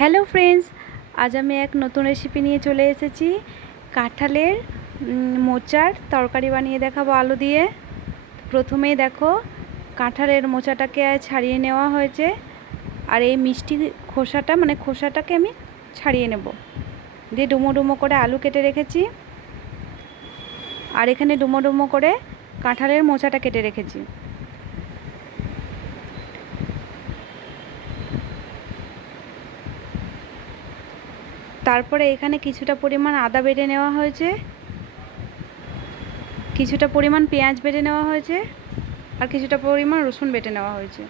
Hello friends, আজ আমি এক নতুন রেসিপি নিয়ে চলে এসেছি। কাঁঠালের মোচার তরকারি বানিয়ে দেখাবো আলু দিয়ে। প্রথমেই দেখো, কাঁঠালের মোচাটাকে ছাড়িয়ে নেওয়া হয়েছে। আর এই মিষ্টি খোসাটা মানে খোসাটাকে আমি ছাড়িয়ে নেব। দিয়ে ডুমো ডুমো করে আলু কেটে রেখেছি। আর এখানে ডুমো ডুমো করে কাঁঠালের মোচাটা কেটে রেখেছি। তারপরে এখানে কিছুটা পরিমাণ আদা বেটে নেওয়া হয়েছে। কিছুটা পরিমাণ পেঁয়াজ বেটে নেওয়া হয়েছে আর কিছুটা পরিমাণ রসুন বেটে নেওয়া হয়েছে।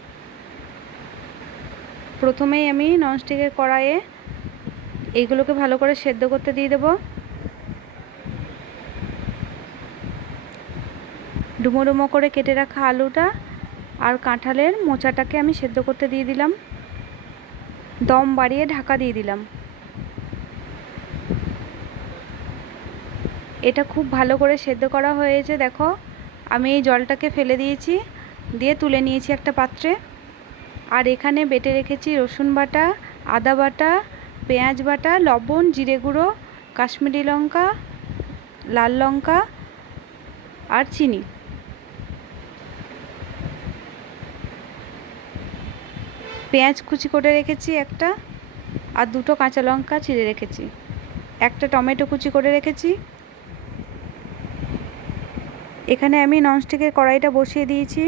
প্রথমেই আমি ননস্টিকের কড়াইয়ে এইগুলোকে ভালো করে সেদ্ধ করতে দিয়ে দেবো। ডুমো ডুমো করে কেটে রাখা আলুটা আর কাঁঠালের মোচাটাকে আমি সেদ্ধ করতে দিয়ে দিলাম। দম বাড়িয়ে ঢাকা দিয়ে দিলাম। এটা খুব ভালো করে সেদ্ধ করা হয়েছে, দেখো। আমি এই জলটাকে ফেলে দিয়েছি, দিয়ে তুলে নিয়েছি একটা পাত্রে। আর এখানে বেটে রেখেছি রসুন বাটা, আদা বাটা, পেঁয়াজ বাটা, লবণ, জিরে গুঁড়ো, কাশ্মীরি লঙ্কা, লাল লঙ্কা আর চিনি। পেঁয়াজ কুচি করে রেখেছি একটা, আর দুটো কাঁচা লঙ্কা চিড়ে রেখেছি। একটা টমেটো কুচি করে রেখেছি এখানে আমি ননস্টিকের কড়াইটা বসিয়ে দিয়েছি।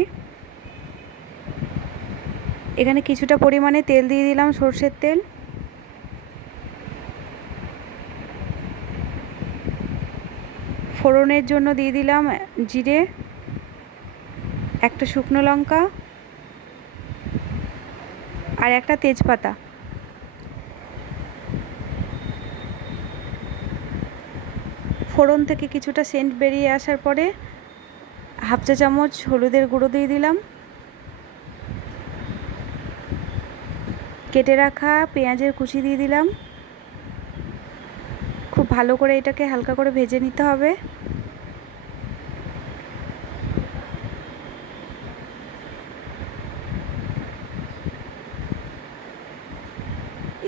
এখানে কিছুটা পরিমাণে তেল দিয়ে দিলাম সর্ষের তেল। ফোড়নের জন্য দিয়ে দিলাম জিরে, একটা শুকনো লঙ্কা আর একটা তেজপাতা। ফোড়ন থেকে কিছুটা সেন্ট বেরিয়ে আসার পরে হাফ চা চামচ হলুদের গুঁড়ো দিয়ে দিলাম। কেটে রাখা পেঁয়াজের কুচি দিয়ে দিলাম। খুব ভালো করে এটাকে হালকা করে ভেজে নিতে হবে।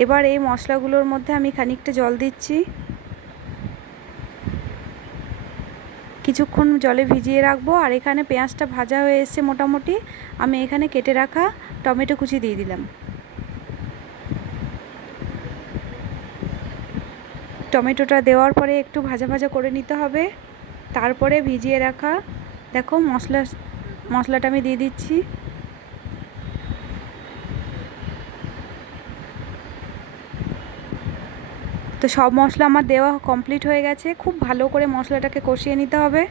এবার এই মশলাগুলোর মধ্যে আমি খানিকটা জল দিচ্ছি। কিছুক্ষণ জলে ভিজিয়ে রাখব আর এখানে পেঁয়াজটা ভাজা হয়ে এসছে মোটামুটি। আমি এখানে কেটে রাখা টমেটো কুচি দিয়ে দিলাম। টমেটোটা দেওয়ার পরে একটু ভাজা ভাজা করে নিতে হবে। তারপরে ভিজিয়ে রাখা, দেখো মশলা, মশলাটা আমি দিয়ে দিচ্ছি। তো সব মশলা আমার দেওয়া কমপ্লিট হয়ে গেছে। খুব ভালো করে মশলাটাকে কষিয়ে নিতে হবে।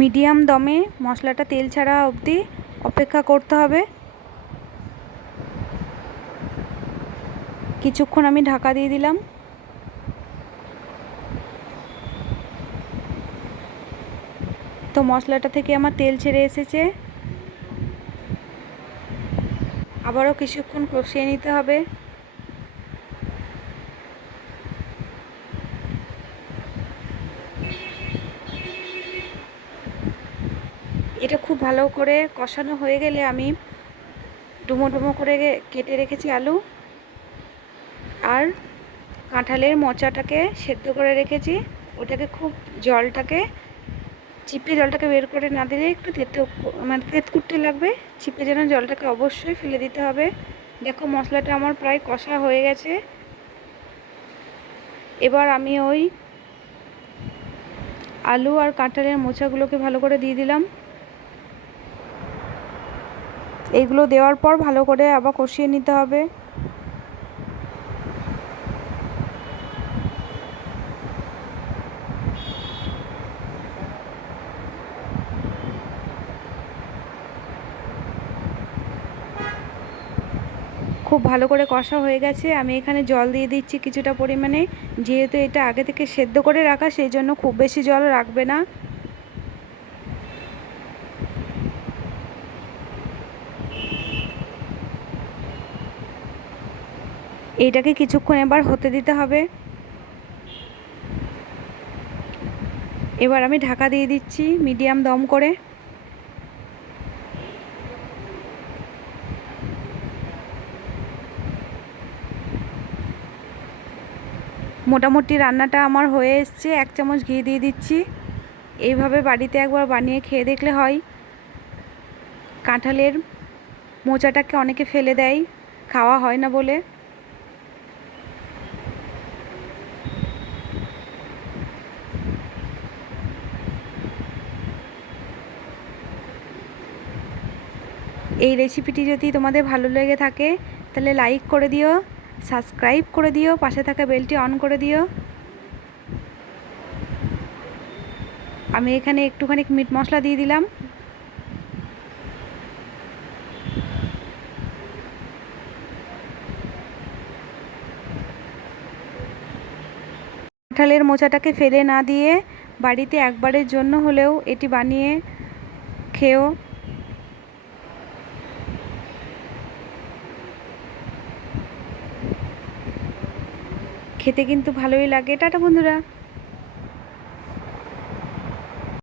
মিডিয়াম দমে মশলাটা তেল ছাড়া অবধি অপেক্ষা করতে হবে। কিছুক্ষণ আমি ঢাকা দিয়ে দিলাম। তো মশলাটা থেকে আমার তেল ছেড়ে এসেছে। আবারও কিছুক্ষণ কষিয়ে নিতে হবে। এটা খুব ভালো করে কষানো হয়ে গেলে আমি ডুমো ডুমো করে কেটে রেখেছি আলু। আর কাঁঠালের মোচাটাকে সেদ্ধ করে রেখেছি। ওটাকে খুব জলটাকে চিপে জলটাকে বের করে না দিলে একটু তেতো মানে তেতকুটতে লাগবে। চিপে যেন জলটাকে অবশ্যই ফেলে দিতে হবে। দেখো মশলাটা আমার প্রায় কষা হয়ে গেছে। এবার আমি ওই আলু আর কাঁঠালের মোচাগুলোকে ভালো করে দিয়ে দিলাম। এইগুলো দেওয়ার পর ভালো করে আবার কষিয়ে নিতে হবে। খুব ভালো করে কষা হয়ে গেছে। আমি এখানে জল দিয়ে দিচ্ছি কিছুটা পরিমাণে। যেহেতু এটা আগে থেকে সেদ্ধ করে রাখা সেই জন্য খুব বেশি জল রাখবে না। এইটাকে কিছুক্ষণ এবার হতে দিতে হবে। এবার আমি ঢাকা দিয়ে দিচ্ছি মিডিয়াম দম করে। মোটামুটি রান্নাটা আমার হয়ে এসছে। এক চামচ ঘি দিয়ে দিচ্ছি। এইভাবে বাড়িতে একবার বানিয়ে খেয়ে দেখলে হয়। কাঁঠালের মোচাটাকে অনেকে ফেলে দেয়। খাওয়া হয় না বলে। এই রেসিপিটি যদি তোমাদের ভালো লেগে থাকে, তাহলে লাইক করে দিও। সাবস্ক্রাইব করে দিও, পাশে থাকা বেলটি অন করে দিও। আমি এখানে একটুখানি মিট মশলা দিয়ে দিলাম। কাঁঠালের মোচাটাকে ফেলে না দিয়ে বাড়িতে একবারের জন্য হলেও এটি বানিয়ে খেও। খেতে কিন্তু ভালোই লাগে। টাটা বন্ধুরা।